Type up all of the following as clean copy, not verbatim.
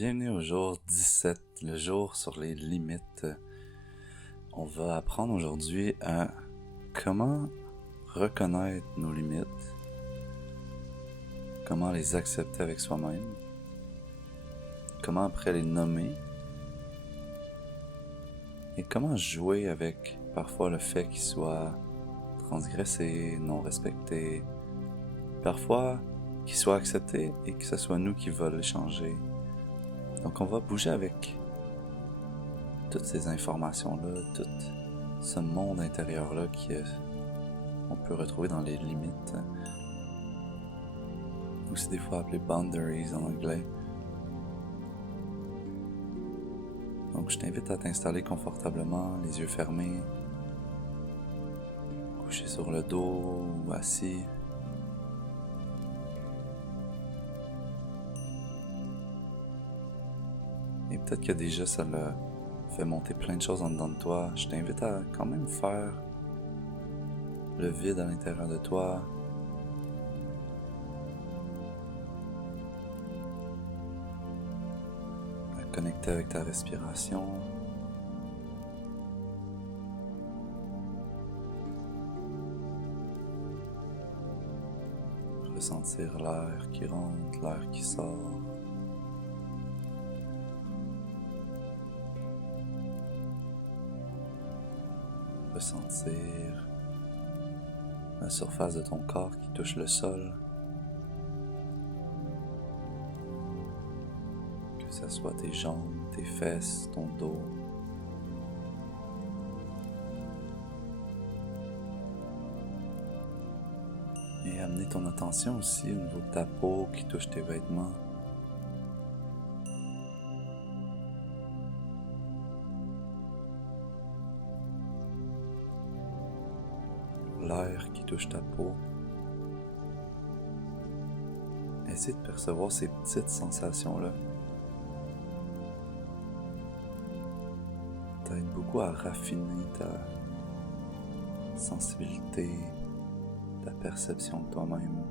Bienvenue au jour 17, le jour sur les limites. On va apprendre aujourd'hui à comment reconnaître nos limites, comment les accepter avec soi-même, comment après les nommer et comment jouer avec parfois le fait qu'ils soient transgressés, non respectés, parfois qu'ils soient acceptés et que ce soit nous qui veulent les changer. Donc on va bouger avec toutes ces informations-là, tout ce monde intérieur-là qu'on peut retrouver dans les limites, aussi des fois appelées boundaries en anglais. Donc je t'invite à t'installer confortablement, les yeux fermés, couché sur le dos ou assis. Et peut-être que déjà ça l'a fait monter plein de choses en dedans de toi. Je t'invite à quand même faire le vide à l'intérieur de toi. À connecter avec ta respiration. Ressentir l'air qui rentre, l'air qui sort. Ressentir la surface de ton corps qui touche le sol. Que ce soit tes jambes, tes fesses, ton dos. Et amener ton attention aussi au niveau de ta peau qui touche tes vêtements. L'air qui touche ta peau. Essaie de percevoir ces petites sensations-là. T'aide beaucoup à raffiner ta sensibilité, ta perception de toi-même.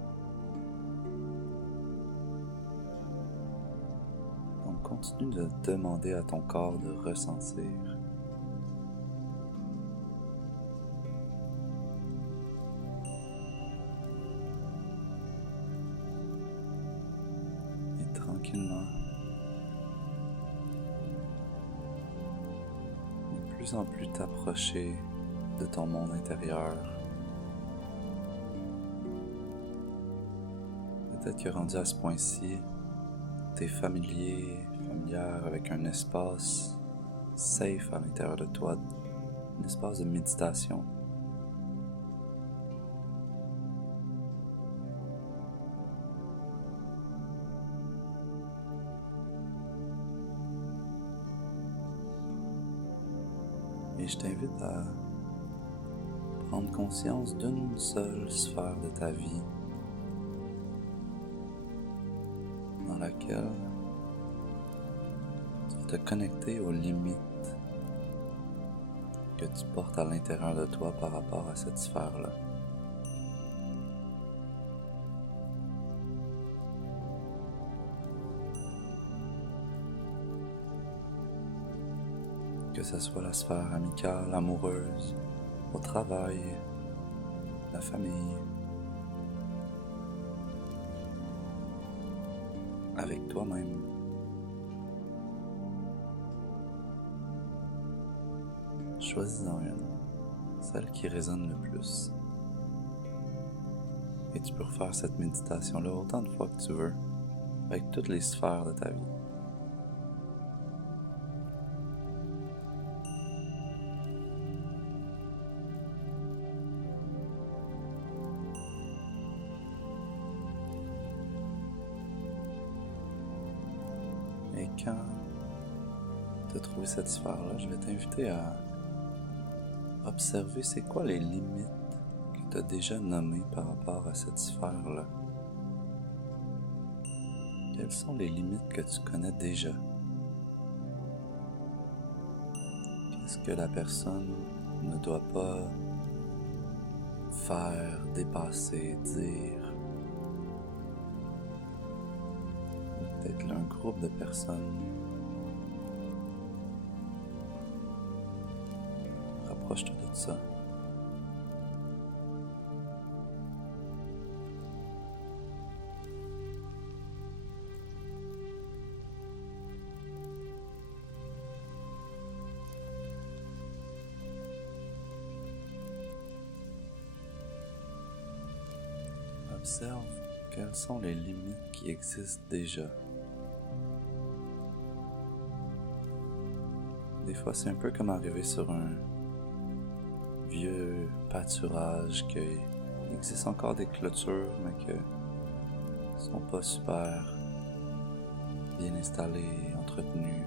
Donc continue de demander à ton corps de ressentir. Et tranquillement, de plus en plus t'approcher de ton monde intérieur. Peut-être que rendu à ce point-ci, t'es familière avec un espace safe à l'intérieur de toi, un espace de méditation. Et je t'invite à prendre conscience d'une seule sphère de ta vie dans laquelle tu vas te connecter aux limites que tu portes à l'intérieur de toi par rapport à cette sphère-là. Que ce soit la sphère amicale, amoureuse, au travail, la famille, avec toi-même. Choisis-en une, celle qui résonne le plus. Et tu peux refaire cette méditation-là autant de fois que tu veux, avec toutes les sphères de ta vie. Et quand tu as trouvé cette sphère-là, je vais t'inviter à observer c'est quoi les limites que tu as déjà nommées par rapport à cette sphère-là. Quelles sont les limites que tu connais déjà? Qu'est-ce que la personne ne doit pas faire, dépasser, dire? Peut-être avec un groupe de personnes. Rapproche-toi de ça. Observe quelles sont les limites qui existent déjà. Des fois, c'est un peu comme arriver sur un vieux pâturage qu'il existe encore des clôtures, mais que sont pas super bien installées, entretenues.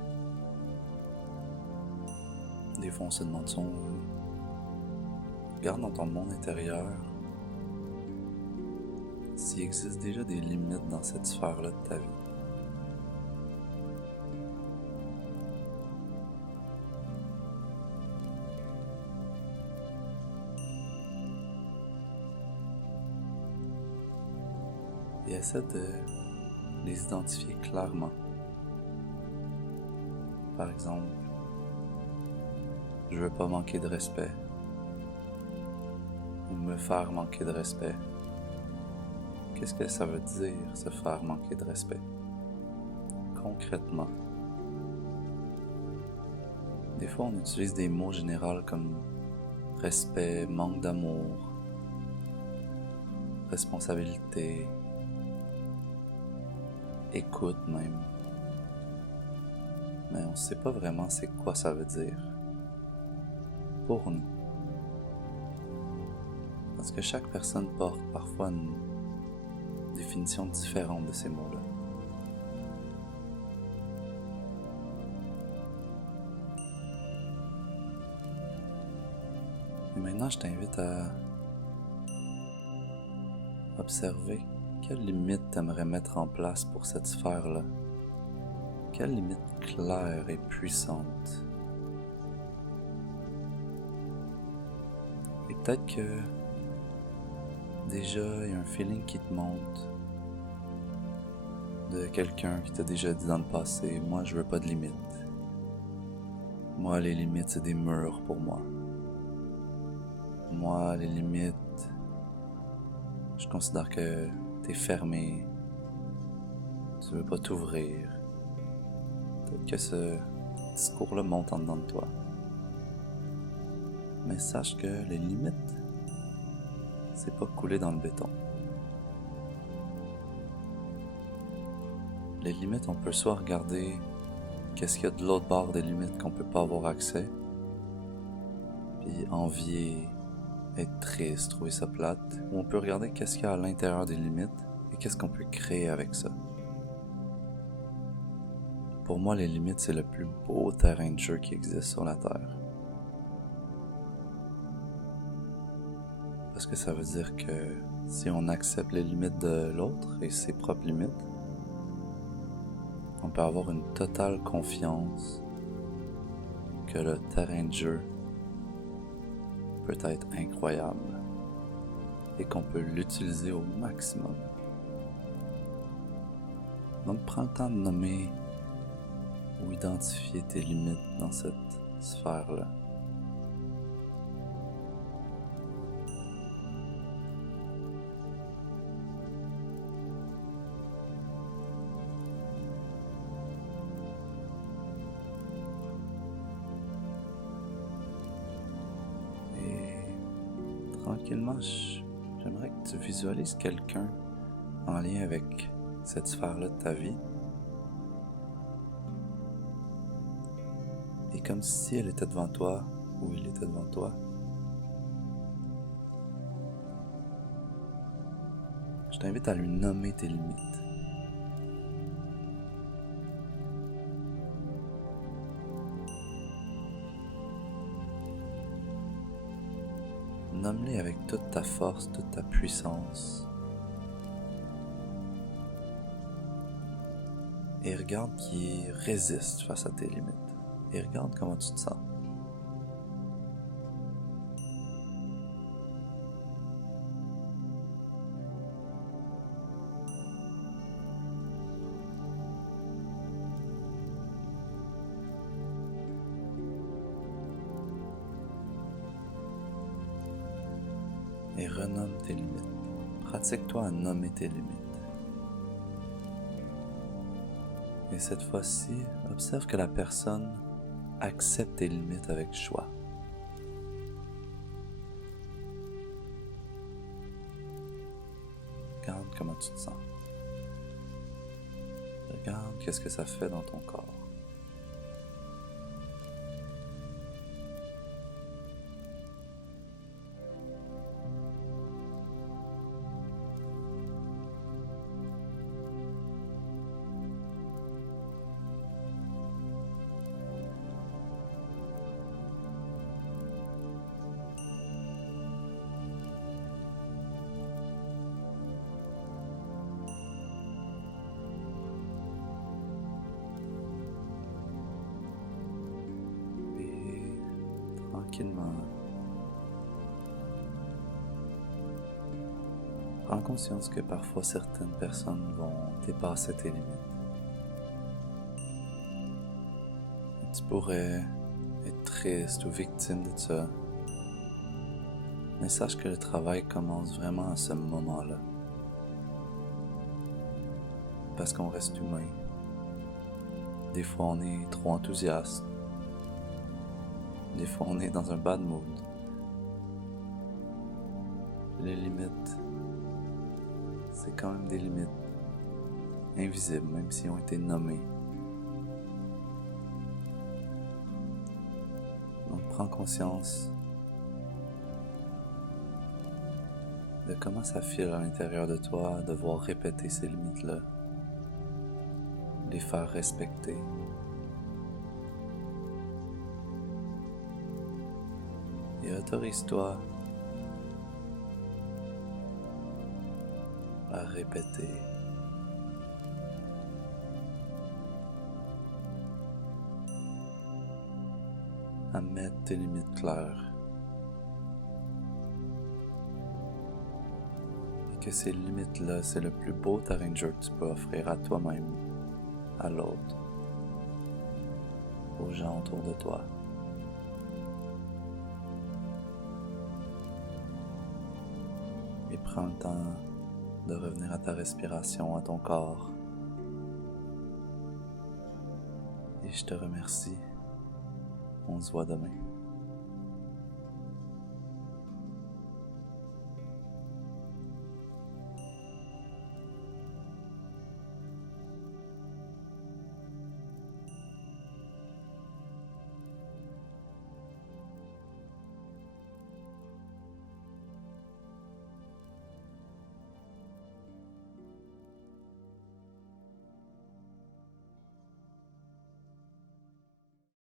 Des fois, on se demande son où. Regarde dans ton monde intérieur s'il existe déjà des limites dans cette sphère-là de ta vie. Et essaie de les identifier clairement. Par exemple, je veux pas manquer de respect ou me faire manquer de respect. Qu'est-ce que ça veut dire, se faire manquer de respect? Concrètement. Des fois, on utilise des mots généraux comme respect, manque d'amour, responsabilité, écoute même. Mais on ne sait pas vraiment c'est quoi ça veut dire pour nous. Parce que chaque personne porte parfois une définition différente de ces mots-là. Et maintenant, je t'invite à observer quelles limites t'aimerais mettre en place pour cette sphère-là. Quelle limite claire et puissante. Et peut-être que déjà, il y a un feeling qui te monte de quelqu'un qui t'a déjà dit dans le passé, moi je veux pas de limites. Moi les limites c'est des murs pour moi. Moi les limites, je considère que t'es fermé, tu veux pas t'ouvrir. Peut-être que ce discours-là monte en dedans de toi. Mais sache que les limites, c'est pas coulé dans le béton. Les limites, on peut soit regarder qu'est-ce qu'il y a de l'autre bord des limites qu'on peut pas avoir accès, puis envier, être triste, trouver ça plate, ou on peut regarder qu'est-ce qu'il y a à l'intérieur des limites et qu'est-ce qu'on peut créer avec ça. Pour moi, les limites, c'est le plus beau terrain de jeu qui existe sur la Terre. Parce que ça veut dire que si on accepte les limites de l'autre et ses propres limites, on peut avoir une totale confiance que le terrain de jeu peut être incroyable et qu'on peut l'utiliser au maximum. Donc prends le temps de nommer ou identifier tes limites dans cette sphère-là. Tranquillement, j'aimerais que tu visualises quelqu'un en lien avec cette sphère-là de ta vie. Et comme si elle était devant toi, ou il était devant toi, je t'invite à lui nommer tes limites. Nomme-les avec toute ta force, toute ta puissance. Et regarde qui résiste face à tes limites. Et regarde comment tu te sens. et renomme tes limites. Pratique-toi à nommer tes limites. Et cette fois-ci, observe que la personne accepte tes limites avec joie. Regarde comment tu te sens. Regarde qu'est-ce que ça fait dans ton corps. Tranquillement, prends conscience que parfois certaines personnes vont dépasser tes limites. Et tu pourrais être triste ou victime de ça, mais sache que le travail commence vraiment à ce moment-là. Parce qu'on reste humain. Des fois on est trop enthousiaste. Des fois, on est dans un bad mood. Les limites, c'est quand même des limites invisibles, même si elles ont été nommées. Donc, prends conscience de comment ça file à l'intérieur de toi, de devoir répéter ces limites-là, les faire respecter. Et autorise-toi à répéter. À mettre tes limites claires. Et que ces limites-là, c'est le plus beau terrain de jeu que tu peux offrir à toi-même, à l'autre, aux gens autour de toi. Et prends le temps de revenir à ta respiration, à ton corps. Et je te remercie. On se voit demain.